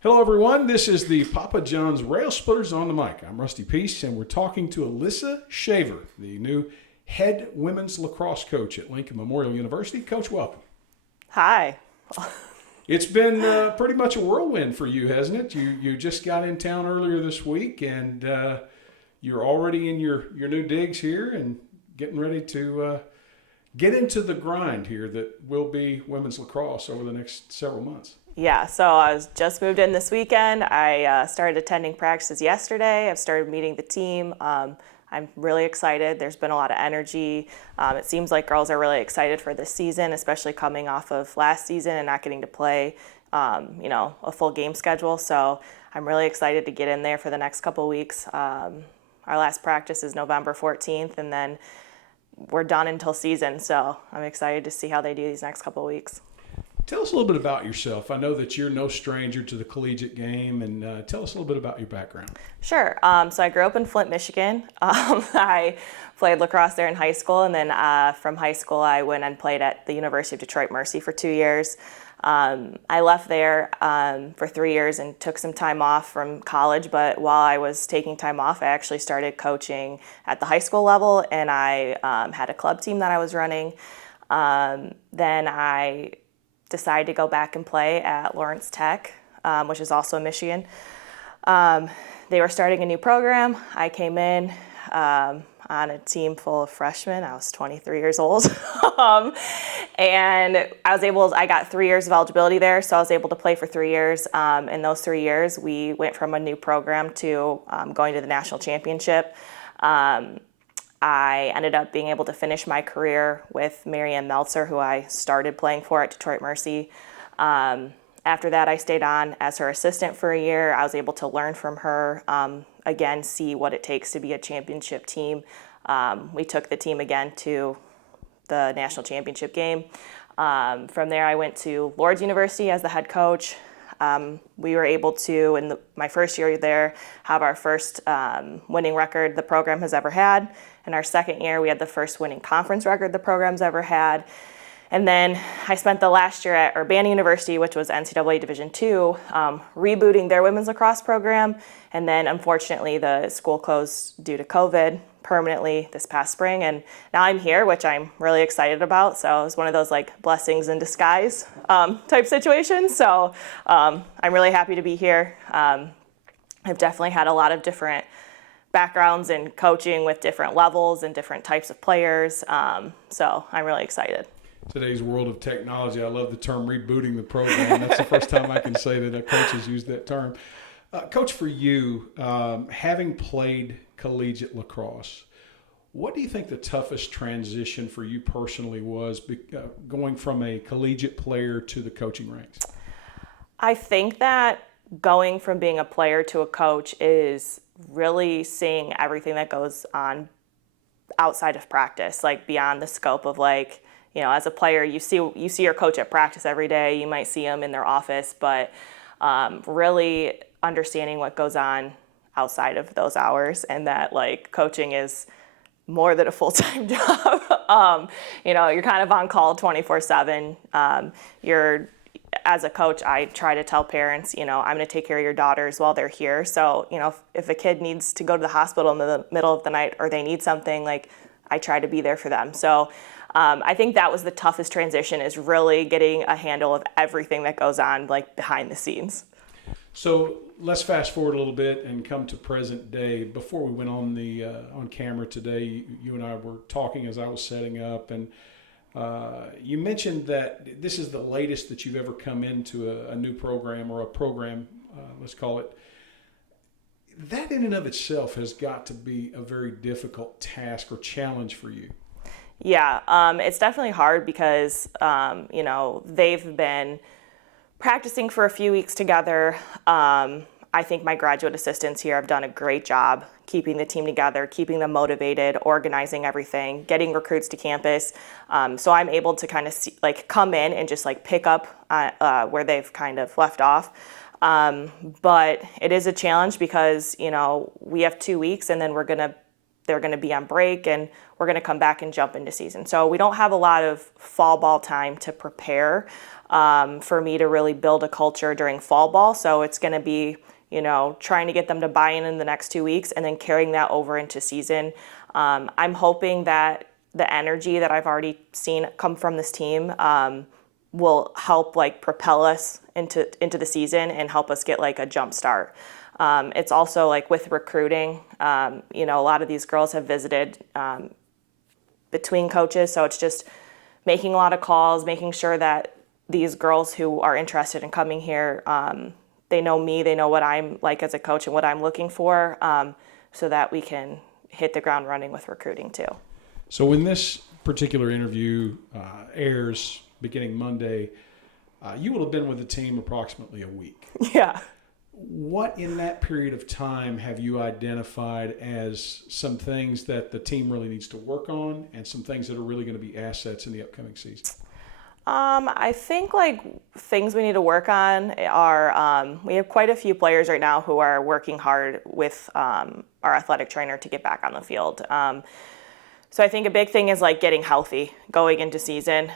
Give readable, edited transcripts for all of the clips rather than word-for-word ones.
Hello, everyone. This is the Papa John's Railsplitters on the mic. I'm Rusty Peace, and we're talking to Alyssa Shaver, the new head women's lacrosse coach at Lincoln Memorial University. Coach, welcome. Hi. It's been pretty much a whirlwind for you, hasn't it? You just got in town earlier this week, and you're already in your new digs here and getting ready to get into the grind here that will be women's lacrosse over the next several months. Yeah, so I was just moved in this weekend. I started attending practices yesterday. I've started meeting the team. I'm really excited. There's been a lot of energy. It seems like girls are really excited for this season, especially coming off of last season and not getting to play, a full game schedule. So I'm really excited to get in there for the next couple of weeks. Our last practice is November 14th, and then we're done until season. So I'm excited to see how they do these next couple of weeks. Tell us a little bit about yourself. I know that you're no stranger to the collegiate game, and tell us a little bit about your background. Sure. So I grew up in Flint, Michigan. I played lacrosse there in high school, and then from high school I went and played at the University of Detroit Mercy for 2 years. I left there for 3 years and took some time off from college, but while I was taking time off, I actually started coaching at the high school level, and I had a club team that I was running. Then I decided to go back and play at Lawrence Tech, which is also in Michigan. They were starting a new program. I came in on a team full of freshmen. I was 23 years old. And I got 3 years of eligibility there, so I was able to play for 3 years. In those 3 years, we went from a new program to going to the national championship. I ended up being able to finish my career with Marianne Meltzer, who I started playing for at Detroit Mercy. After that, I stayed on as her assistant for a year. I was able to learn from her, again, see what it takes to be a championship team. We took the team again to the national championship game. From there, I went to Lourdes University as the head coach. We were able to, in my first year there, have our first winning record the program has ever had. In our second year, we had the first winning conference record the program's ever had. And then I spent the last year at Urbana University, which was NCAA Division II, rebooting their women's lacrosse program. And then, unfortunately, the school closed due to COVID permanently this past spring. And now I'm here, which I'm really excited about. So it was one of those like blessings in disguise type situations. So I'm really happy to be here. I've definitely had a lot of different backgrounds in coaching with different levels and different types of players. So I'm really excited. Today's world of technology, I love the term rebooting the program. That's the first time I can say that a coach has used that term. Coach, for you, having played collegiate lacrosse, what do you think the toughest transition for you personally was going from a collegiate player to the coaching ranks? I think that going from being a player to a coach is really seeing everything that goes on outside of practice, like beyond the scope of as a player, you see your coach at practice every day. You might see them in their office, but really understanding what goes on outside of those hours, and that coaching is more than a full-time job. You're kind of on call 24/7. As a coach, I try to tell parents, I'm going to take care of your daughters while they're here. So, if a kid needs to go to the hospital in the middle of the night or they need something, I try to be there for them. So I think that was the toughest transition, is really getting a handle of everything that goes on behind the scenes. So let's fast forward a little bit and come to present day. Before we went on camera today, you and I were talking as I was setting up, and you mentioned that this is the latest that you've ever come into a new program, or a program, let's call it. That in and of itself has got to be a very difficult task or challenge for you. Yeah, it's definitely hard because, they've been practicing for a few weeks together. I think my graduate assistants here have done a great job keeping the team together, keeping them motivated, organizing everything, getting recruits to campus. So I'm able to kind of come in and just pick up where they've kind of left off. But it is a challenge because, we have 2 weeks and then they're going to be on break, and we're going to come back and jump into season. So we don't have a lot of fall ball time to prepare. for me to really build a culture during fall ball. So it's going to be, trying to get them to buy in the next 2 weeks and then carrying that over into season. I'm hoping that the energy that I've already seen come from this team will help propel us into the season and help us get a jump start. It's also with recruiting, a lot of these girls have visited between coaches, so it's just making a lot of calls, making sure that these girls who are interested in coming here, they know me, they know what I'm like as a coach and what I'm looking for, so that we can hit the ground running with recruiting too. So when this particular interview airs beginning Monday, you will have been with the team approximately a week. Yeah. What in that period of time have you identified as some things that the team really needs to work on and some things that are really going to be assets in the upcoming season? I think things we need to work on are, we have quite a few players right now who are working hard with our athletic trainer to get back on the field. So I think a big thing is getting healthy going into season.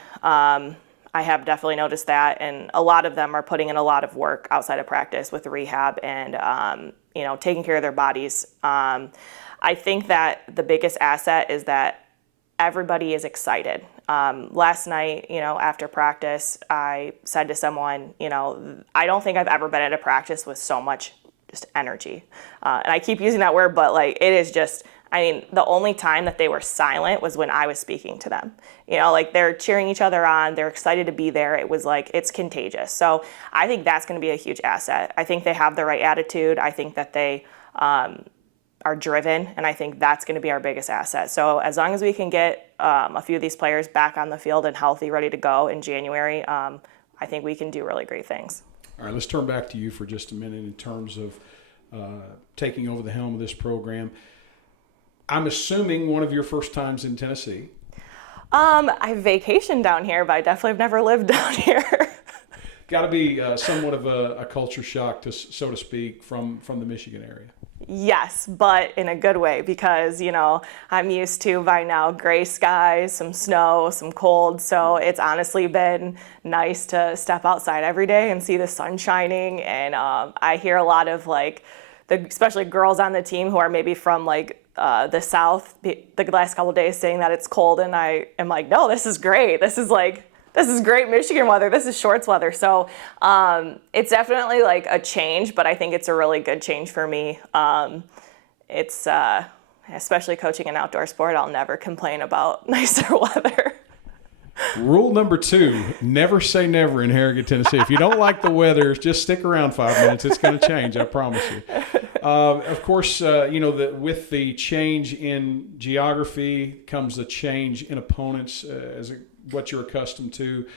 I have definitely noticed that, and a lot of them are putting in a lot of work outside of practice with rehab and taking care of their bodies. I think that the biggest asset is that everybody is excited. Last night, after practice, I said to someone, I don't think I've ever been at a practice with so much just energy. And I keep using that word, but it is just, the only time that they were silent was when I was speaking to them. They're cheering each other on. They're excited to be there. It was it's contagious. So I think that's going to be a huge asset. I think they have the right attitude. I think that they are driven, and I think that's going to be our biggest asset. So as long as we can get a few of these players back on the field and healthy, ready to go in January, I think we can do really great things. All right, let's turn back to you for just a minute in terms of taking over the helm of this program. I'm assuming one of your first times in Tennessee. I vacationed down here, but I definitely have never lived down here. Got to be somewhat of a culture shock, so to speak, from the Michigan area. Yes, but in a good way because, I'm used to by now gray skies, some snow, some cold. So it's honestly been nice to step outside every day and see the sun shining. And I hear a lot of especially girls on the team who are maybe from the South the last couple of days saying that it's cold. And I am no, this is great. This is great Michigan weather. This is shorts weather. So it's definitely a change, but I think it's a really good change for me. It's especially coaching an outdoor sport, I'll never complain about nicer weather. Rule number 2, never say never in Harrogate, Tennessee. If you don't like the weather, just stick around 5 minutes. It's going to change, I promise you. Of course, with the change in geography comes the change in opponents what you're accustomed to.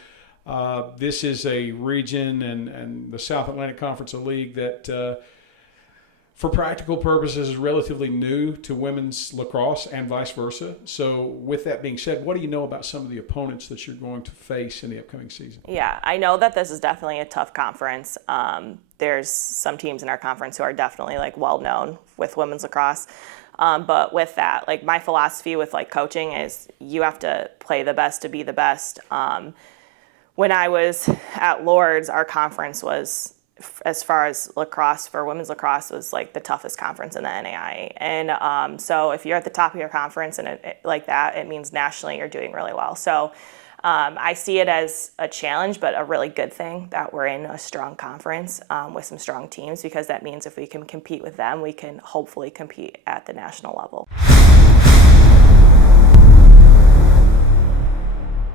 This is a region and the South Atlantic Conference of League that, for practical purposes, is relatively new to women's lacrosse and vice versa. So with that being said, what do you know about some of the opponents that you're going to face in the upcoming season? Yeah, I know that this is definitely a tough conference. There's some teams in our conference who are definitely well-known with women's lacrosse. But with that, my philosophy with coaching is you have to play the best to be the best. When I was at Lourdes, our conference was, as far as lacrosse for women's lacrosse, was the toughest conference in the NAIA. And so if you're at the top of your conference and it means nationally you're doing really well. So I see it as a challenge, but a really good thing that we're in a strong conference with some strong teams, because that means if we can compete with them, we can hopefully compete at the national level.